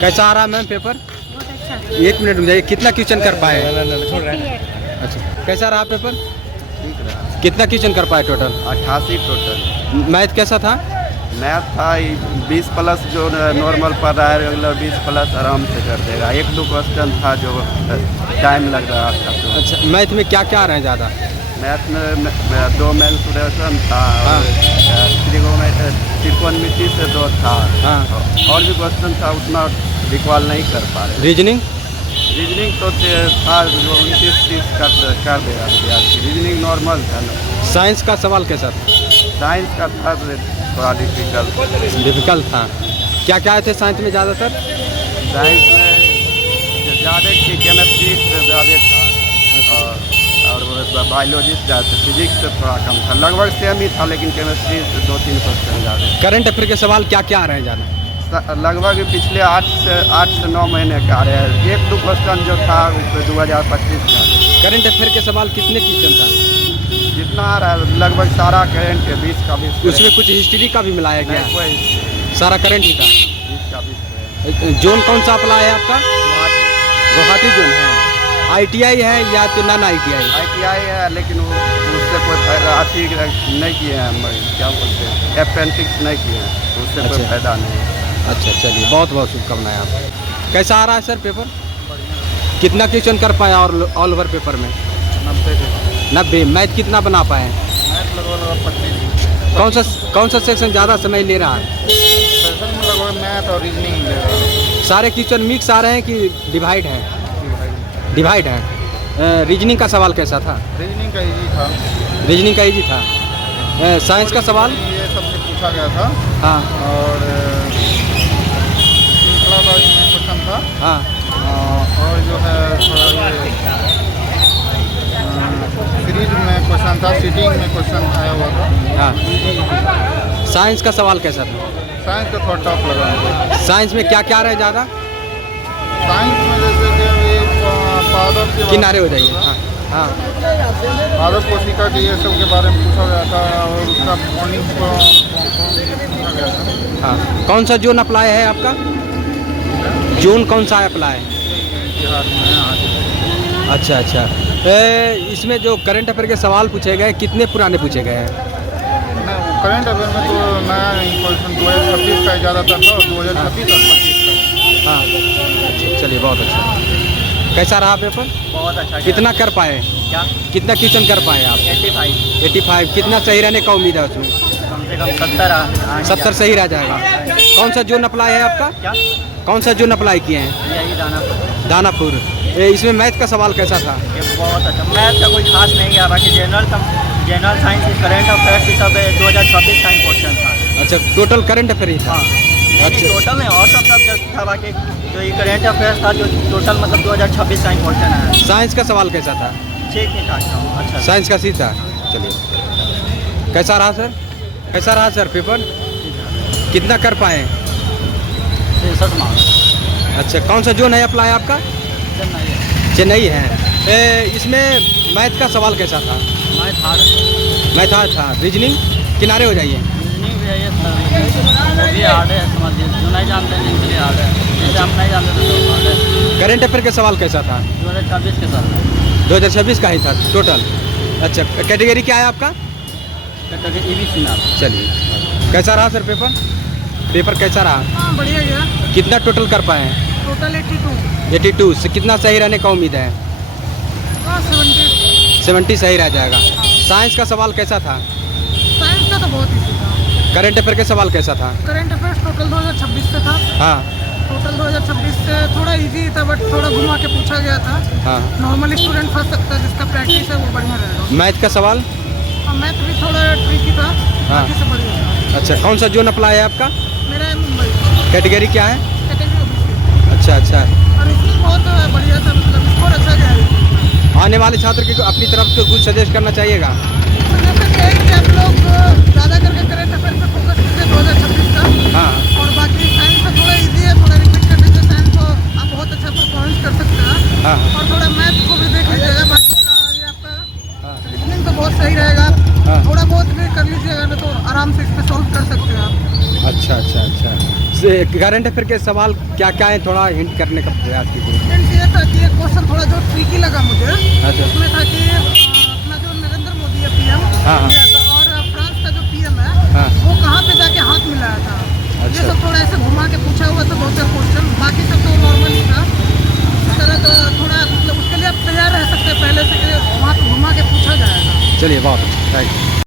कैसा आ रहा है मैम पेपर? बहुत अच्छा। एक मिनट रुक जाइए, कितना क्वेश्चन कर पाए? छोड़ रहे हैं। अच्छा, कैसा रहा पेपर? कितना क्वेश्चन कर पाए टोटल? 88 टोटल। मैथ कैसा था? मैथ था 20 प्लस जो नॉर्मल पढ़ रहा है रेगुलर 20 प्लस आराम से कर देगा। एक दो क्वेश्चन था जो टाइम लग रहा था। तो अच्छा, मैथ में क्या क्या आ रहे हैं ज़्यादा? मैथ में 2 मेंसुरेशन था हाँ। त्रिकोणमिति से 2 था। हाँ। और भी क्वेश्चन था, उतना रिकॉल नहीं कर पा रहे। रीजनिंग तो था जो 29-30 कर देगा विद्यार्थी। रीजनिंग नॉर्मल था ना। साइंस का सवाल कैसा था? साइंस का था थोड़ा डिफिकल्ट था। क्या क्या आए थे साइंस में ज़्यादातर? साइंस में ज़्यादा केमिस्ट्री से ज़्यादा था और बायोलॉजी से ज़्यादा, फिजिक्स से थोड़ा कम था। लगभग सेम ही था, लेकिन केमिस्ट्री से 2-3 क्वेश्चन ज़्यादा। करंट अफेयर के सवाल क्या क्या आ रहे हैं ज़्यादा? लगभग पिछले 8 से 9 महीने का आ रहे हैं। एक दो क्वेश्चन जो था उसमें 2025 का। करंट अफेयर के सवाल कितने क्वेश्चन था? जितना आ रहा है लगभग सारा करंट के 20 का 20। उसमें कुछ हिस्ट्री का भी मिलाया गया? कोई सारा करंट ही था। 20 का 20। जोन कौन सा अप्लाई है आपका? गुवाहाटी जोन है। ITI है या तो नॉन ITI? ITI है, लेकिन उससे कोई फायदा अथी नहीं किए हैं। क्या बोलते हैं, अप्रेंटिस नहीं किए हैं, उससे कोई अच्छा। फायदा नहीं है। अच्छा, चलिए, बहुत बहुत शुभकामनाएं आपको। कैसा आ रहा है सर पेपर? कितना क्वेश्चन कर पाए और ऑल ओवर पेपर में? 90। मैथ कितना बना पाए? मैथ लगभग 25। कौन सा सेक्शन ज़्यादा समय ले रहा है? सेशन में लगभग मैथ और रीजनिंग ले रहा है। सारे क्वेश्चन मिक्स आ रहे हैं कि डिवाइड है? डिवाइड है। रीजनिंग का सवाल कैसा था? रीजनिंग का इजी था। रीजनिंग का इजी था। साइंस का सवाल? ये सबसे पूछा गया था हाँ और श्रृंखलाबाज में क्वेश्चन था। हाँ। और जो है थोड़ा ये सीरीज में क्वेश्चन था, सीटिंग में क्वेश्चन आया हुआ था। हाँ। साइंस का सवाल कैसा था? साइंस का थोड़ा टफ लगा मुझे। साइंस में क्या क्या रहे ज़्यादा? साइंस में जैसे कि पादप के किनारे हो जाइए। हाँ हाँ। पादप कोशिका के ये सब के बारे में पूछा गया था और उसका मॉर्निंग को पूछा गया था। हाँ। कौन सा जोन अप्लाई है आपका? जोन कौन सा अप्लाई है? बिहार में आज अच्छा अच्छा। इसमें जो करंट अफेयर के सवाल पूछे गए कितने पुराने पूछे गए हैं? करंट अफेयर में तो नया इंफॉर्मेशन 2026 का ज़्यादातर था और 2026 और 25 का। हाँ। अच्छा, चलिए, बहुत अच्छा। कैसा रहा पेपर? बहुत अच्छा। कितना कर पाए? क्या? कितना क्वेश्चन कर पाए आप? 85। 85। कितना सही रहने का उम्मीद है उसमें? कम से कम 70। 70 सही रह जाएगा। कौन सा जोन अप्लाई है आपका? क्या? कौन सा जोन अप्लाई किए हैं? यही दानापुर। दानापुर। इसमें मैथ का सवाल कैसा था? ये बहुत अच्छा। मैथ का कोई खास नहीं है, बाकी जनरल साइंस करंट अफेयर्स ये सब 2026 का क्वेश्चन था। अच्छा, टोटल करंट अफेयर ही था? हाँ। अच्छा। टोटल नहीं, और सब सब्जेक्ट था। बाकी जो ये करंट अफेयर्स था जो टोटल मतलब 2026 का क्वेश्चन है। साइंस का सवाल कैसा था? ठीक ही ठाक था। अच्छा। साइंस का सी था। चलिए, कैसा रहा सर? कैसा रहा सर पेपर? कितना कर पाए? 63 मार्क्स। अच्छा, कौन सा जोन है अप्लाई आपका? चेन्नई है। इसमें मैथ का सवाल कैसा था? मैथ हार्ड था। रीजनिंग किनारे हो जाइए। रीजनिंग भी है, वो भी हार्ड है, समझिए। जो नहीं जानते हैं जिनके लिए हार्ड है, जैसे हम नहीं जानते तो हार्ड है। करंट अफेयर के सवाल कैसा था? 2026 के साथ 2026 का ही था टोटल। अच्छा, कैटेगरी क्या है आपका? EBC नाम। चलिए, कैसा रहा सर पेपर? पेपर कैसा रहा? हाँ, बढ़िया गया। कितना टोटल कर पाए हैं? टोटल 82। 82 से कितना सही रहने का उम्मीद है? हाँ, 70। 70 सही रह जाएगा। साइंस का सवाल कैसा था? साइंस का तो बहुत ईजी था। करंट अफेयर के सवाल कैसा था? करंट अफेयर्स टोटल 2026 से था। हाँ टोटल 2026 से थोड़ा इजी था, बट थोड़ा घुमा के पूछा गया था। हाँ। नॉर्मल स्टूडेंट फंस सकता है, जिसका प्रैक्टिस है वो बढ़िया रहेगा। मैथ का सवाल? और मैथ भी थोड़ा ट्रिकी था, हाँ। बाकी से बढ़िया था। अच्छा, कौन सा जोन अप्लाई है आपका? मेरा है मुंबई। कैटेगरी क्या है? Category OBC। अच्छा अच्छा। और इसमें बहुत बढ़िया था, मतलब स्कोर अच्छा गया है। आने वाले छात्र की अपनी तरफ से कुछ सजेस्ट करना चाहिएगा? कि आप लोग ज़्यादा करके करंट अफेयर पे फोकस कीजिए 2026 का। हाँ। और बाकी साइंस का थोड़ा इजी है, थोड़ा रिपीट कर लीजिए। साइंस को आप बहुत अच्छा परफॉर्मेंस कर सकते हैं। हाँ। और थोड़ा मैथ को भी देख लीजिएगा। बाकी ये आपका रीजनिंग तो बहुत सही रहेगा। हाँ। थोड़ा बहुत भी कर लीजिएगा ना, तो आराम से इस पर सॉल्व कर सकते हैं आप। अच्छा अच्छा अच्छा। करंट अफेयर के सवाल क्या क्या है, थोड़ा हिंट करने का प्रयास कीजिए। हिंट ये था कि एक क्वेश्चन थोड़ा जो ट्रिकी लगा मुझे, अच्छा। उसमें था कि अपना जो नरेंद्र मोदी है पीएम हाँ, हाँ। इंडिया का, और फ्रांस का जो पीएम है, हाँ। वो कहाँ पे जाके हाथ मिलाया था। अच्छा। ये सब थोड़ा ऐसे घुमा के पूछा हुआ था, 2-4 क्वेश्चन, बाकी सब तो नॉर्मल ही था। इस तरह का थोड़ा मतलब उसके लिए आप तैयार रह सकते हैं पहले से कि वहाँ पे घुमा के पूछा जाएगा। चलिए बहुत अच्छा, थैंक यू।